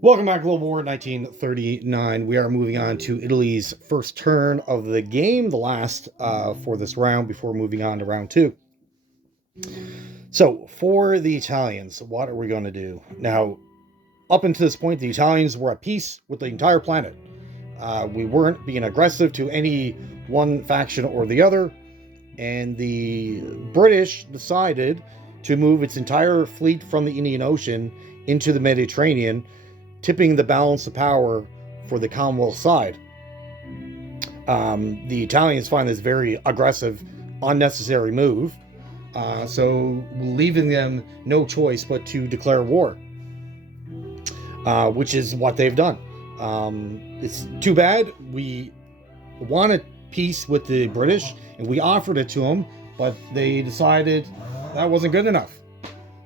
Welcome back, Global War 1939. We are moving on to Italy's first turn of the game, the last for this round before moving on to round two. So, for the Italians, what are we going to do? Now, up until this point, the Italians were at peace with the entire planet. We weren't being aggressive to any one faction or the other, and the British decided to move its entire fleet from the Indian Ocean into the Mediterranean, tipping the balance of power for the Commonwealth side. The Italians find this very aggressive, unnecessary move, so leaving them no choice but to declare war, which is what they've done. It's too bad. We wanted peace with the British, and we offered it to them, but they decided that wasn't good enough.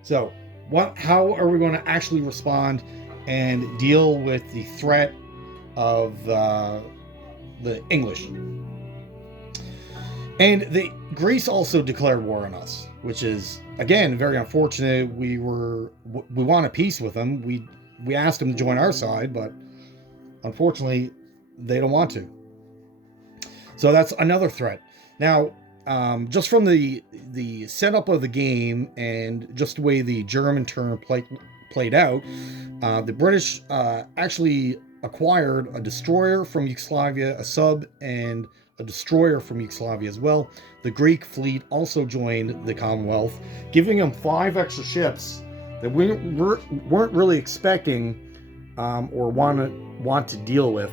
So, how are we going to actually respond and deal with the threat of the English? And Greece also declared war on us, which is, again, very unfortunate. We want a peace with them. We asked them to join our side, but unfortunately, they don't want to. So that's another threat. Now, just from the setup of the game and just the way the German turn played out, the British actually acquired a destroyer from Yugoslavia, a sub, and a destroyer from Yugoslavia as well. The Greek fleet also joined the Commonwealth, giving them 5 extra ships that we weren't really expecting or want to deal with.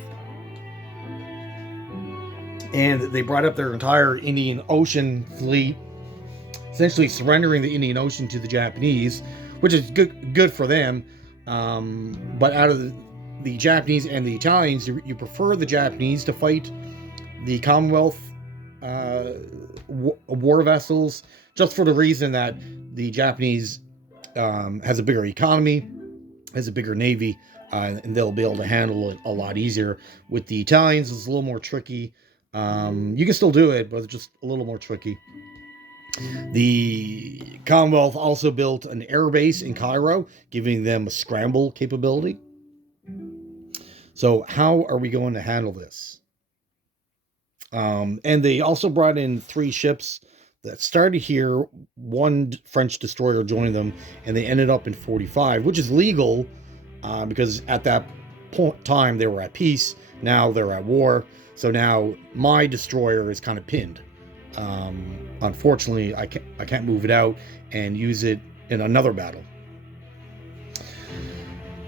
And they brought up their entire Indian Ocean fleet, essentially surrendering the Indian Ocean to the Japanese, which is good for them. But out of the Japanese and the Italians, you prefer the Japanese to fight the Commonwealth war vessels, just for the reason that the Japanese has a bigger economy, has a bigger navy, and they'll be able to handle it a lot easier. With the Italians, it's a little more tricky. You can still do it, but it's just a little more tricky. The Commonwealth also built an air base in Cairo, giving them a scramble capability. So how are we going to handle this? And they also brought in 3 ships that started here. 1 French destroyer joined them, and they ended up in 45, which is legal because at that time they were at peace. Now they're at war. So now my destroyer is kind of pinned. Unfortunately, I can't move it out and use it in another battle.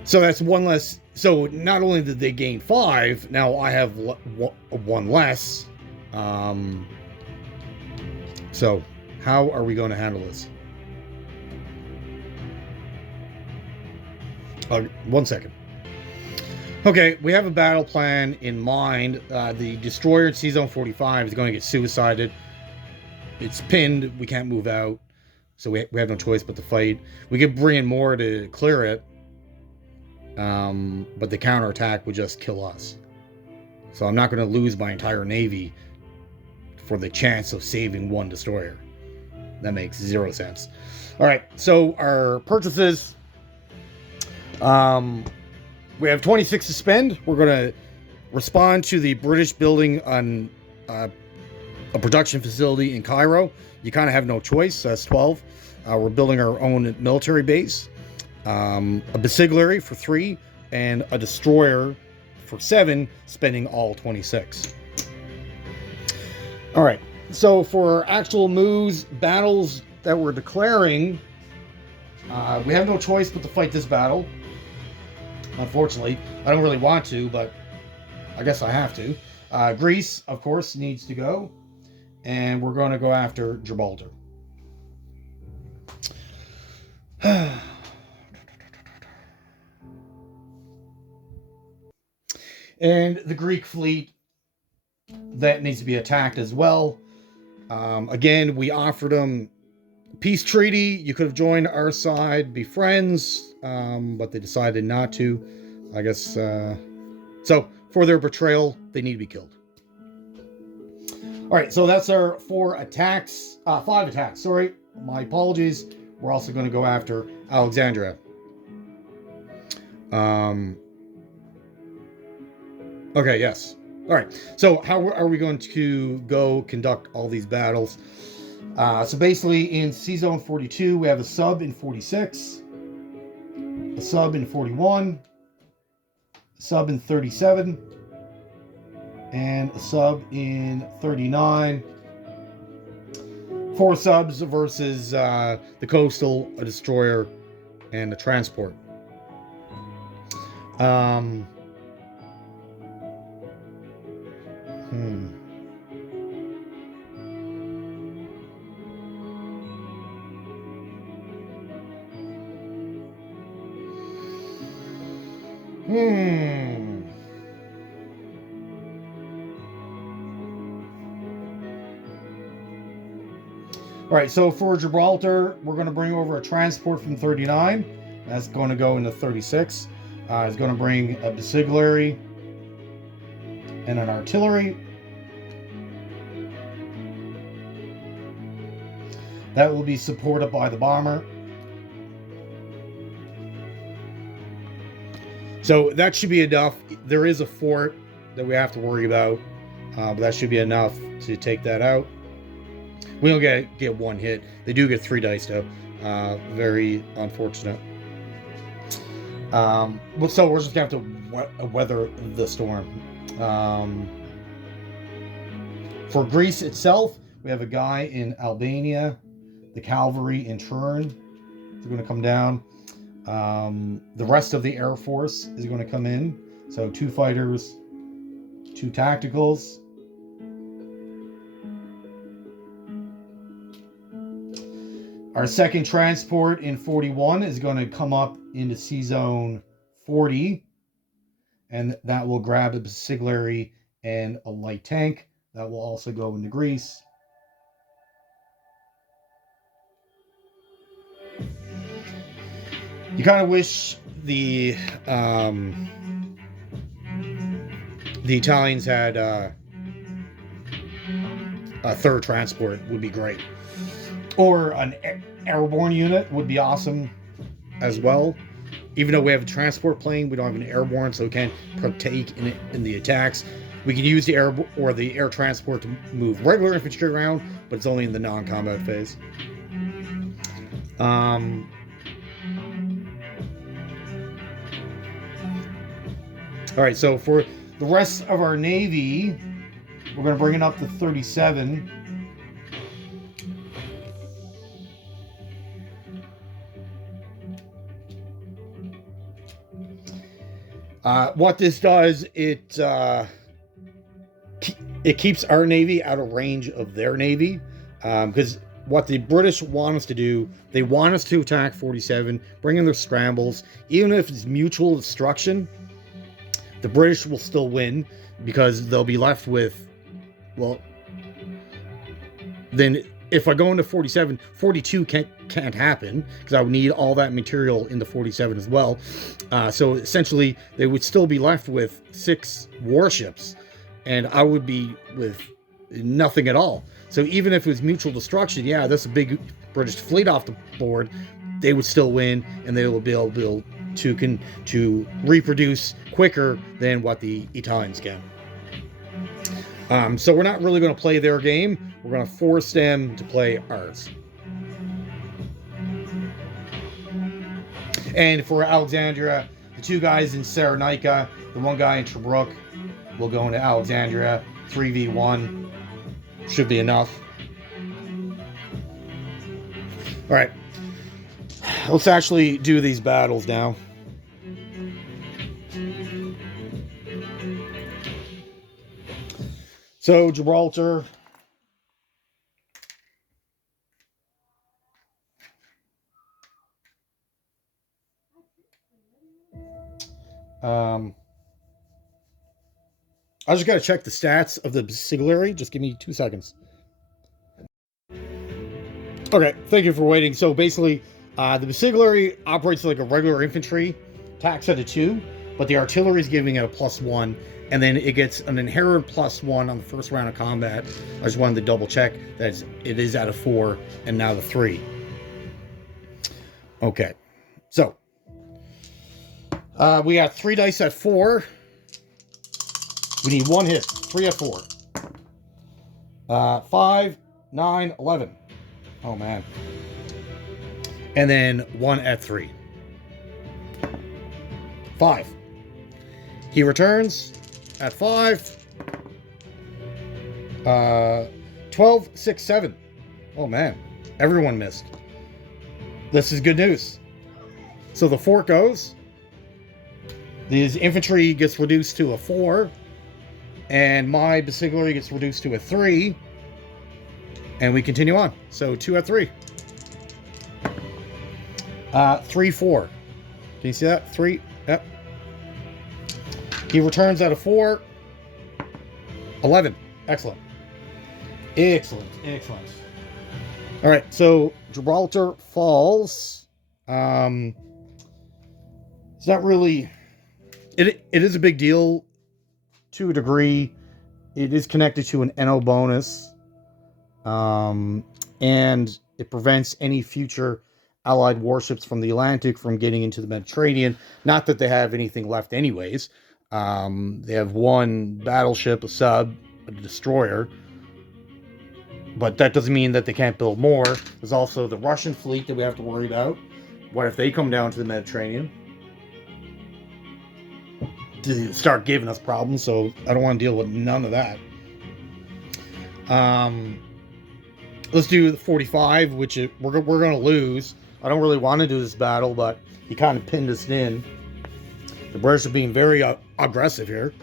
So that's 1 less. So not only did they gain 5, now I have 1 less. So how are we going to handle this? 1 second. Okay, we have a battle plan in mind. The destroyer at C-Zone 45 is going to get suicided. It's pinned. We can't move out. So we have no choice but to fight. We could bring in more to clear it. But the counterattack would just kill us. So I'm not going to lose my entire navy for the chance of saving 1 destroyer. That makes 0 sense. All right, so our purchases. We have 26 to spend. We're going to respond to the British building on a production facility in Cairo. You kind of have no choice. So that's 12. We're building our own military base. A besiglary for 3 and a destroyer for 7, spending all 26. All right. So for actual moves, battles that we're declaring, we have no choice but to fight this battle. Unfortunately, I don't really want to, but I guess I have to. Greece, of course, needs to go. And we're going to go after Gibraltar. And the Greek fleet, that needs to be attacked as well. Again, we offered them peace treaty. You could have joined our side, be friends, but they decided not to. I guess, so for their betrayal, they need to be killed. All right, so that's our 4 attacks, 5 attacks, sorry. My apologies. We're also going to go after Alexandria. Okay, yes. All right. So how are we going to go conduct all these battles? So basically, in C Zone 42, we have a sub in 46, a sub in 41, a sub in 37, and a sub in 39. 4 subs versus the Coastal, a Destroyer, and a Transport. Um, hmm. All right, so for Gibraltar, we're going to bring over a transport from 39. That's going to go into 36. It's going to bring a Besiglary and an artillery. That will be supported by the bomber. So that should be enough. There is a fort that we have to worry about, but that should be enough to take that out. We don't get 1 hit. They do get 3 dice though. Very unfortunate. So we're just gonna have to weather the storm. For Greece itself, we have a guy in Albania, the cavalry in Turin. They're going to come down. The rest of the Air Force is going to come in. So 2 fighters, 2 tacticals. Our second transport in 41 is going to come up into C Zone 40. And that will grab a Besiglary and a light tank. That will also go into Greece. You kind of wish the Italians had a 3rd transport would be great, or an airborne unit would be awesome as well. Even though we have a transport plane, we don't have an airborne, so we can't partake in the attacks. We can use the air transport to move regular infantry around, but it's only in the non-combat phase. All right, so for the rest of our Navy, we're going to bring it up to 37. What this does, it keeps our Navy out of range of their Navy, because what the British want us to do, they want us to attack 47, bring in their scrambles. Even if it's mutual destruction, the British will still win, because they'll be left with, well, then if I go into 47, 42 can't happen, because I would need all that material into 47 as well. So essentially, they would still be left with 6 warships, and I would be with nothing at all. So even if it was mutual destruction, yeah, that's a big British fleet off the board, they would still win, and they will be able to reproduce quicker than what the Italians can. So we're not really going to play their game. We're going to force them to play ours. And for Alexandria, the 2 guys in Cyrenaica, the 1 guy in Tobruk will go into Alexandria. 3v1 should be enough. All right, let's actually do these battles now. So Gibraltar. I just got to check the stats of the Besiglary. Just give me 2 seconds. Okay, thank you for waiting. So basically, the Besiglary operates like a regular infantry, attacks at a 2, but the artillery is giving it a +1, and then it gets an inherent +1 on the first round of combat. I just wanted to double check that it is at a 4, and now the 3. Okay, so We got 3 dice at 4. We need 1 hit. 3 at 4. 5, 9, 11. Oh, man. And then 1 at 3. 5. He returns at 5. 12, 6, 7. Oh, man. Everyone missed. This is good news. So the fort goes. His infantry gets reduced to a 4. And my basilicary gets reduced to a 3. And we continue on. So 2 at 3. 3, 4. Can you see that? 3. Yep. He returns at a 4. 11. Excellent. Excellent. Excellent. All right. So Gibraltar falls. It's not really. It is a big deal to a degree. It is connected to an NO bonus. And it prevents any future Allied warships from the Atlantic from getting into the Mediterranean. Not that they have anything left anyways. They have 1 battleship, a sub, a destroyer. But that doesn't mean that they can't build more. There's also the Russian fleet that we have to worry about. What if they come down to the Mediterranean to start giving us problems? So I don't want to deal with none of that. Let's do the 45, which we're going to lose. I don't really want to do this battle, but he kind of pinned us in. The British are being very aggressive here.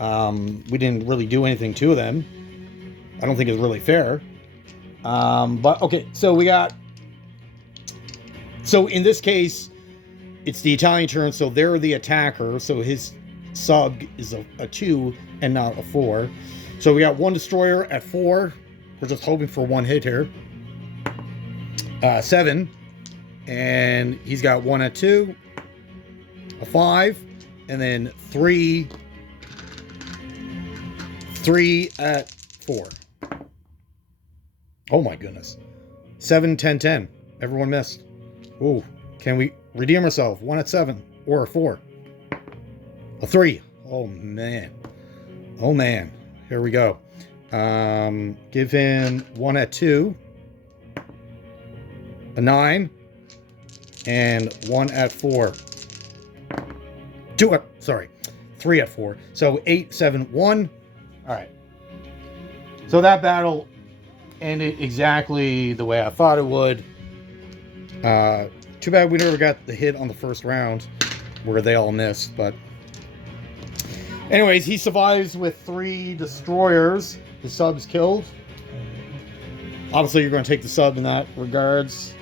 We didn't really do anything to them. I don't think it's really fair. But okay, so we got. So in this case, it's the Italian turn, so they're the attacker. So his sub is a 2 and not a 4. So we got 1 destroyer at 4. We're just hoping for 1 hit here. 7. And he's got 1 at 2. A 5. And then 3 at 4. Oh my goodness. 7, 10, 10. Everyone missed. Ooh. Can we redeem ourselves? 1 at 7. Or a 4. A 3. Oh man. Oh man. Here we go. Give him 1 at 2. A 9. And 1 at 4. 3 at 4. So 8, 7, 1. All right. So that battle ended exactly the way I thought it would. Too bad we never got the hit on the first round where they all missed. But anyways, he survives with 3 destroyers. His sub's killed. Obviously, you're going to take the sub in that regards.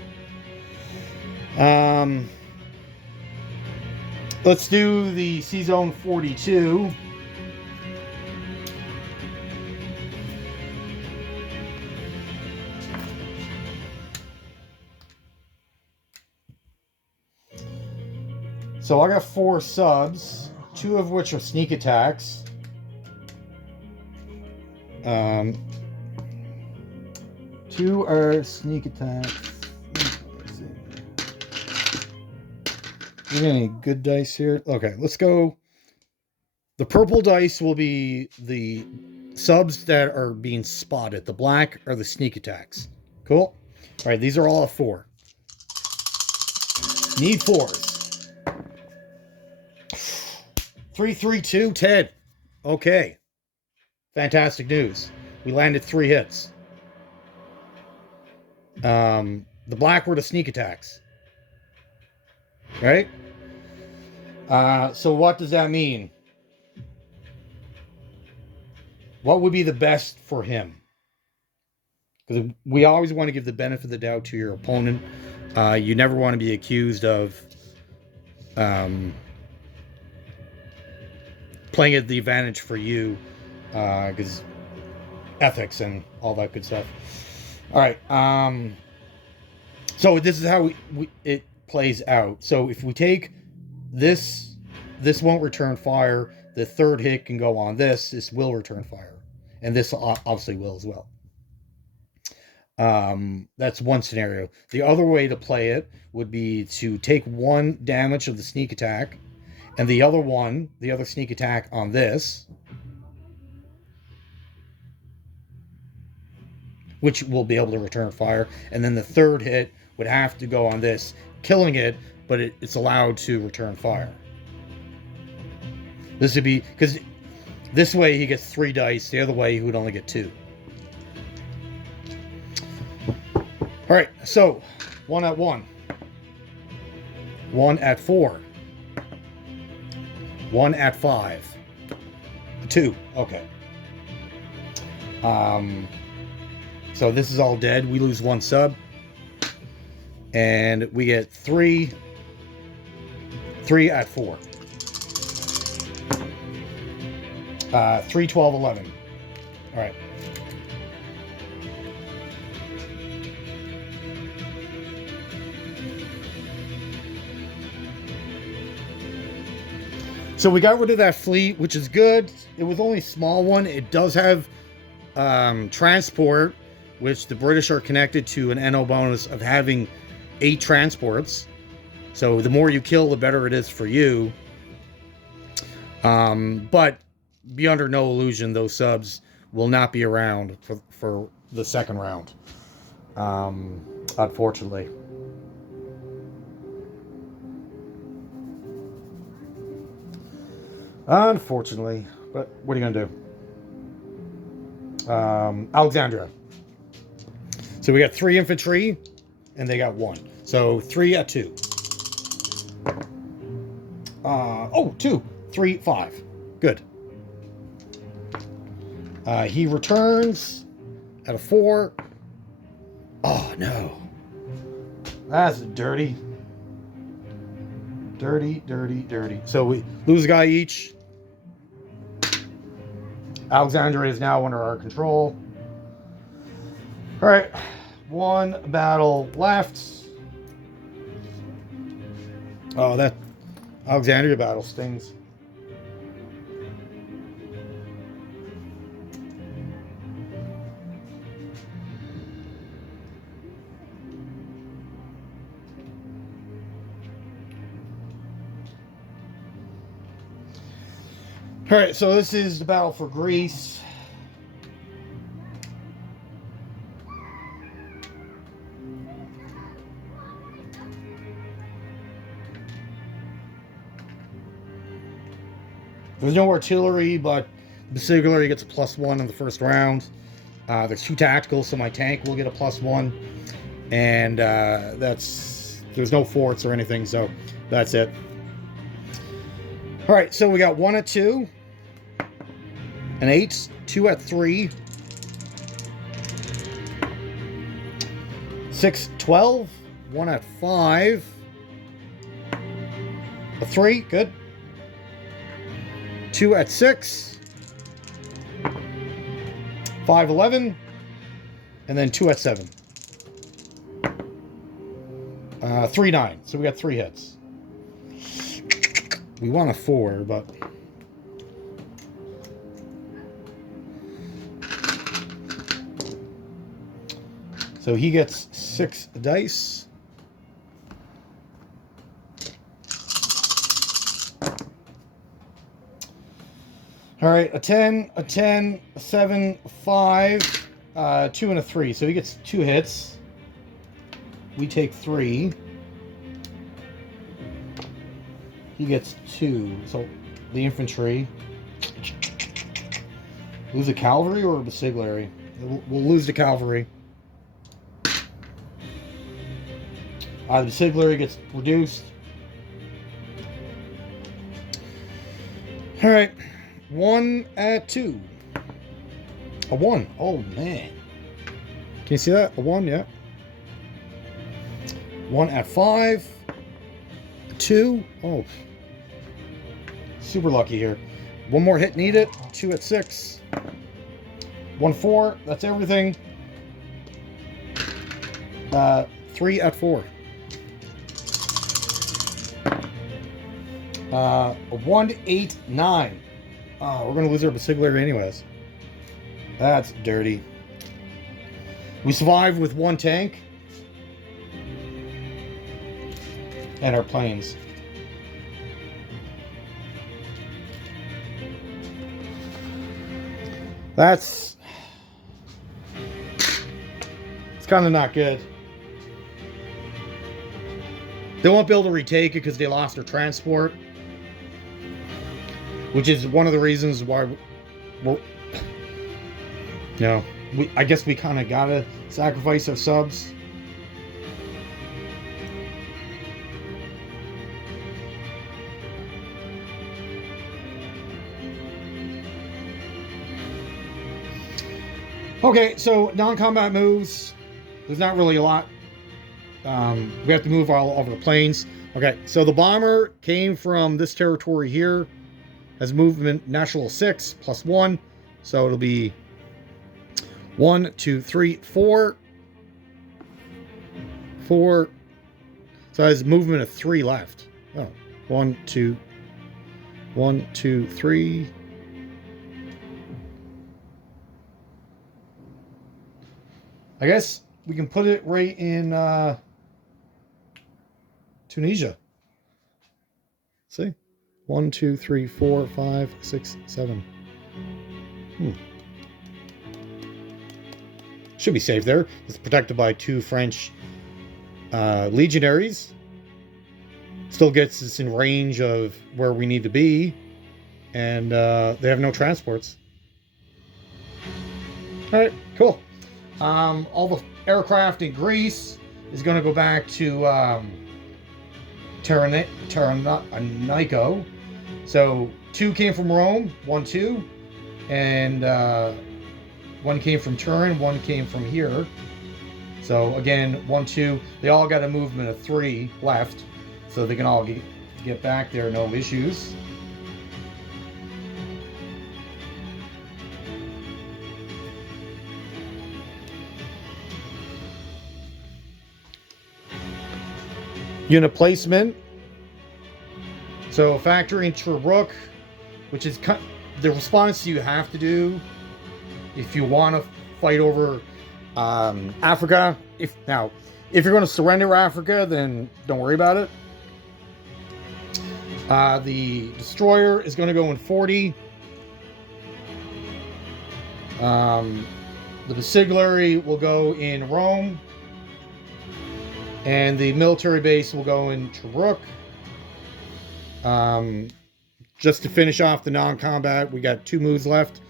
Let's do the Sea Zone 42. So I got 4 subs, 2 of which are sneak attacks. 2 are sneak attacks. Let's see. Do you have any good dice here? Okay, let's go. The purple dice will be the subs that are being spotted. The black are the sneak attacks. Cool. All right, these are all at 4. Need 4s. 3, 3, 2, 10. Okay. Fantastic news. We landed 3 hits. The black were the sneak attacks. Right? So what does that mean? What would be the best for him? Because we always want to give the benefit of the doubt to your opponent. You never want to be accused of playing at the advantage for you, because ethics and all that good stuff. All right. So this is how it plays out. So if we take this won't return fire. The third hit can go on this. This will return fire, and this obviously will as well. That's one scenario. The other way to play it would be to take 1 damage of the sneak attack And the other one, the other sneak attack on this, which will be able to return fire. And then the third hit would have to go on this, killing it, but it's allowed to return fire. This would be, because this way he gets 3 dice, the other way he would only get 2. All right, so 1 at 1. 1 at 4. 1 at 5. 2, okay. So this is all dead. We lose 1 sub. And we get 3 at 4. 3, 12, 11. All right. So we got rid of that fleet, which is good. It was only a small one. It does have transport, which the British are connected to an NO bonus of having 8 transports. So the more you kill, the better it is for you. But be under no illusion, those subs will not be around for the second round. Unfortunately. Unfortunately, but what are you gonna do? Alexandria. So we got 3 infantry, and they got 1. So 3 at 2. 2, 3, 5. Good. He returns at a 4. Oh no, that's dirty. Dirty, dirty, dirty. So we lose a guy each. Alexandria is now under our control. All right, 1 battle left. Oh, that Alexandria battle stings. All right, so this is the battle for Greece. There's no artillery, but Basigliere gets a +1 in the first round. There's 2 tacticals, so my tank will get a +1. And there's no forts or anything, so that's it. All right, so we got 1 at 2. An 8, 2 at 3. 6, 12. 1 at 5. A 3, good. 2 at 6. 5, 11. And then 2 at 7. 3, 9. So we got 3 hits. We want a 4, but... So he gets 6 dice. All right, a 10, a 10, a 7, a 5, 2, and a 3. So he gets 2 hits. We take 3. He gets 2. So the infantry. Lose a cavalry or a Basigliere? We'll lose the cavalry. The Basigliere gets reduced. All right. 1 at 2. A 1. Oh, man. Can you see that? A 1, yeah. 1 at 5. A 2. Oh. Super lucky here. 1 more hit needed. 2 at 6. 1, 4. That's everything. 3 at 4. A 1, 8, 9. Oh, we're going to lose our Basigliere anyways. That's dirty. We survived with 1 tank. And our planes. That's... it's kind of not good. They won't be able to retake it because they lost their transport. Which is one of the reasons why we're... You know, I guess we kind of gotta sacrifice our subs. Okay, so non-combat moves. There's not really a lot. We have to move all over the planes. Okay, so the bomber came from this territory here. Has movement natural 6 plus 1. So it'll be 1, 2, 3, 4. 4. So it has movement of 3 left. Oh, 1, 2. 1, 2, 3. I guess we can put it right in Tunisia. See? 1, 2, 3, 4, 5, 6, 7. Should be safe there. It's protected by 2 French legionaries. Still gets us in range of where we need to be. And they have no transports. Alright, cool. All the aircraft in Greece is going to go back to Terranico. So 2 came from Rome, 1, 2, and 1 came from Turin, 1 came from here. So again, 1, 2, they all got a movement of 3 left, so they can all get back there, no issues. Unit placement. So factory in Tobruk, which is the response you have to do if you want to fight over Africa. If you're going to surrender Africa, then don't worry about it. The destroyer is going to go in 40. The Basigliary will go in Rome. And the military base will go in Tobruk. Just to finish off the non-combat, we got 2 moves left.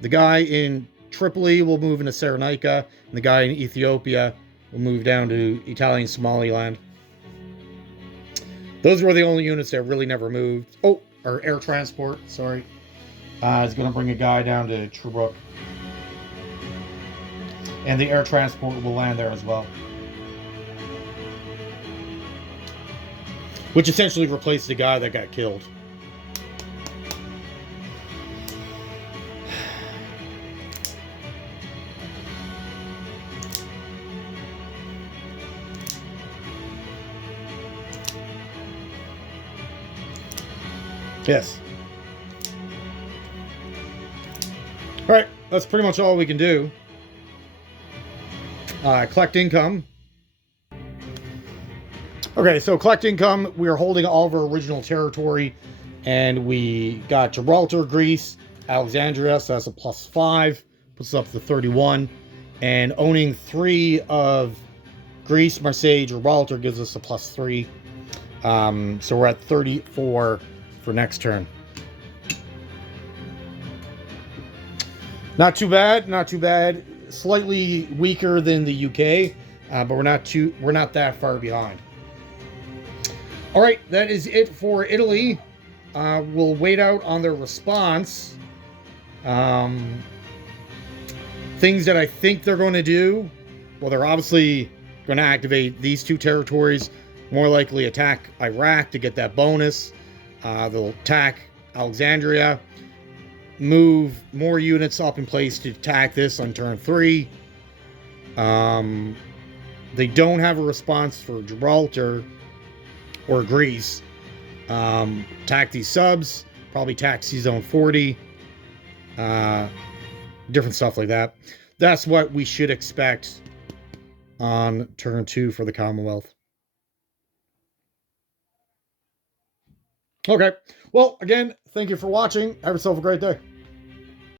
The guy in Tripoli will move into Cyrenaica, and the guy in Ethiopia will move down to Italian Somaliland. Those were the only units that really never moved. Oh, or air transport, sorry. Is going to bring a guy down to Tobruk. And the air transport will land there as well. Which essentially replaced the guy that got killed. Yes. Alright, that's pretty much all we can do. Collect income. Okay, so collect income, we are holding all of our original territory, and we got Gibraltar, Greece, Alexandria, so that's a +5, puts us up to 31, and owning 3 of Greece, Marseille, Gibraltar gives us a +3, so we're at 34 for next turn. Not too bad, not too bad, slightly weaker than the UK, but we're not that far behind. All right, that is it for Italy. We'll wait out on their response. Things that I think they're going to do. Well, they're obviously going to activate these 2 territories. More likely attack Iraq to get that bonus. They'll attack Alexandria. Move more units up in place to attack this on turn 3. They don't have a response for Gibraltar or Greece. Attack these subs, probably taxi zone 40, different stuff like that. That's what we should expect on turn 2 for the Commonwealth. Okay, well, again, thank you for watching. Have yourself a great day.